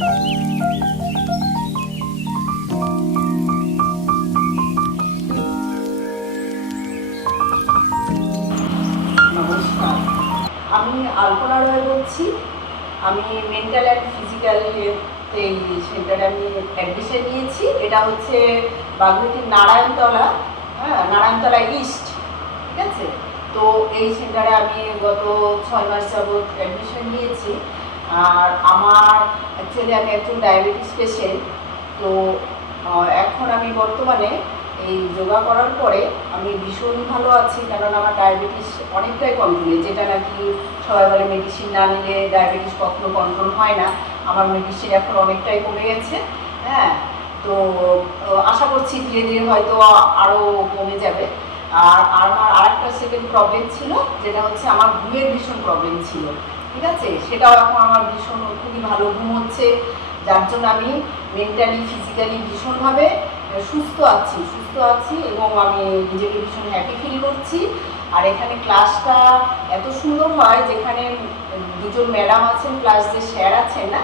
নমস্কার, আমি আলপনা রয় বলছি। আমি মেন্টাল অ্যান্ড ফিজিক্যাল হেলথ এই সেন্টারে আমি অ্যাডমিশন নিয়েছি। এটা হচ্ছে বাগুইআটির নারায়ণতলা, নারায়ণতলা ইস্ট, ঠিক আছে। তো এই সেন্টারে আমি গত 6 মাস যাবৎ অ্যাডমিশন নিয়েছি। আর আমার অ্যাকচুয়ালি আমি একজন ডায়াবেটিস পেশেন্ট। তো এখন আমি বর্তমানে এই যোগা করার পরে আমি ভীষণ ভালো আছি, কারণ আমার ডায়াবেটিস অনেকটাই কন্ট্রোলে, যেটা নাকি সবাই বলে মেডিসিন না নিলে ডায়াবেটিস কখনো কন্ট্রোল হয় না। আমার মেডিসিন এখন অনেকটাই কমে গেছে। হ্যাঁ, তো আশা করছি ধীরে ধীরে হয়তো আরও কমে যাবে। আর আমার আরেকটা সেকেন্ড প্রবলেম ছিল, যেটা হচ্ছে আমার ঘুমের ভীষণ প্রবলেম ছিল, ঠিক আছে। সেটাও এখন আমার ভীষণ খুবই ভালো ঘুম হচ্ছে, যার জন্য আমি মেন্টালি ফিজিক্যালি ভীষণভাবে সুস্থ আছি এবং আমি নিজেকে ভীষণ হ্যাপি ফিল করছি। আর এখানে ক্লাসটা এত সুন্দর হয়, যেখানে দুজন ম্যাডাম আছেন প্লাস যে স্যার আছেন না,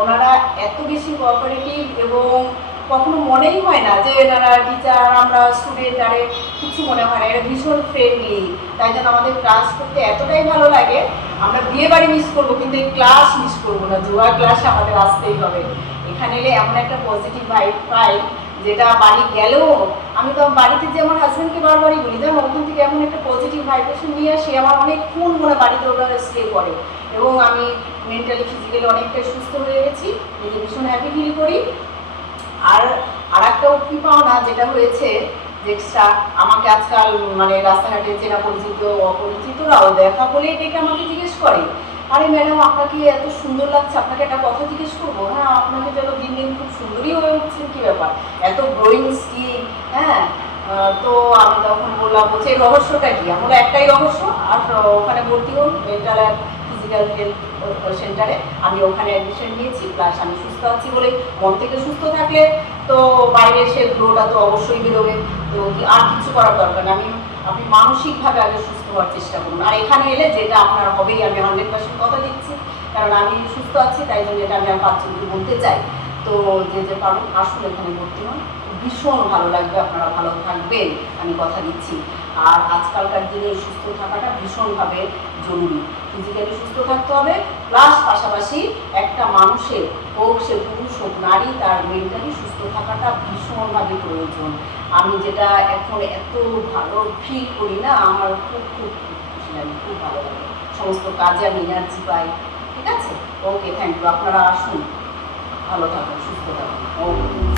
ওনারা এত বেশি কোঅপারেটিভ এবং কখনো মনেই হয় না যে এনারা টিচার আমরা স্টুডেন্ট, আরে কিছু মনে হয় না, এরা ভীষণ ফ্রেন্ডলি। তাই জন্য আমাদের ক্লাস করতে এতটাই ভালো লাগে। আমরা বিয়ে বাড়ি মিস করবো কিন্তু এই ক্লাস মিস করবো না, যোগা ক্লাসে আমাদের আসতেই হবে। এখানে এলে এমন একটা পজিটিভ ভাইব পাই, যেটা বাড়ি গেলেও আমি তো বাড়িতে যে আমার হাজব্যান্ডকে বারবারই বলি, যেমন ওখান থেকে এমন একটা পজিটিভ ভাইব্রেশন নিয়ে আসে, আমার অনেকক্ষণ মনে বাড়িতে ওটা স্টে করে এবং আমি মেন্টালি ফিজিক্যালি অনেকটাই সুস্থ হয়ে গেছি, নিজে ভীষণ হ্যাপি ফিল করি। আর একটা কি পাওনা যেটা হয়েছে, যে আমাকে আজকাল মানে রাস্তাঘাটে চেনা পরিচিত অপরিচিতরাও দেখা হলেই ডেকে আমাকে জিজ্ঞেস করে, আরে ম্যাডাম আপনাকে এত সুন্দর লাগছে, আপনাকে একটা কথা জিজ্ঞেস করবো। হ্যাঁ, আপনাকে যেন দিন দিন খুব সুন্দরই হয়ে উঠছেন, কী ব্যাপার, এত গ্রোয়িং স্কিন। হ্যাঁ, তো আমি তখন বললাম বলছে এই রহস্যটা কি। আমরা একটাই রহস্য, আর ওখানে ভর্তি হন মেন্টাল অ্যান্ড ফিজিক্যাল হেলথ সেন্টারে। আমি ওখানে অ্যাডমিশন নিয়েছি, প্লাস আমি সুস্থ আছি বলে, মন থেকে সুস্থ থাকলে তো বাইরে সে গ্লোটা তো অবশ্যই বেরোবে। তো আর কিছু করার দরকার না, আপনি মানসিকভাবে আগে সুস্থ হওয়ার চেষ্টা করুন। আর এখানে এলে যেটা আপনার হবেই, আমি 100% কথা দিচ্ছি, কারণ আমি সুস্থ আছি, তাই জন্য এটা আমি আর বাচ্চাদের বলতে চাই। তো যে কারণ আসলে এখানে ভর্তি হন, ভীষণ ভালো লাগবে, আপনারা ভালো থাকবেন, আমি কথা দিচ্ছি। আর আজকালকার দিনে সুস্থ থাকাটা ভীষণভাবে জরুরি। ফিজিক্যালি সুস্থ থাকতে হবে, প্লাস পাশাপাশি একটা মানুষের, হোক সে পুরুষ হোক নারী, তার মেন্টালি সুস্থ থাকাটা ভীষণভাবে প্রয়োজন। আমি যেটা এখন এত ভালো ফিল করি না, আমার খুব খুব খুশি লাগে, খুব ভালো লাগে, সমস্ত কাজে আমি এনার্জি পাই। ঠিক আছে, ওকে, থ্যাংক ইউ। আপনারা আসুন, ভালো থাকুন, সুস্থ থাকুন। ওকে।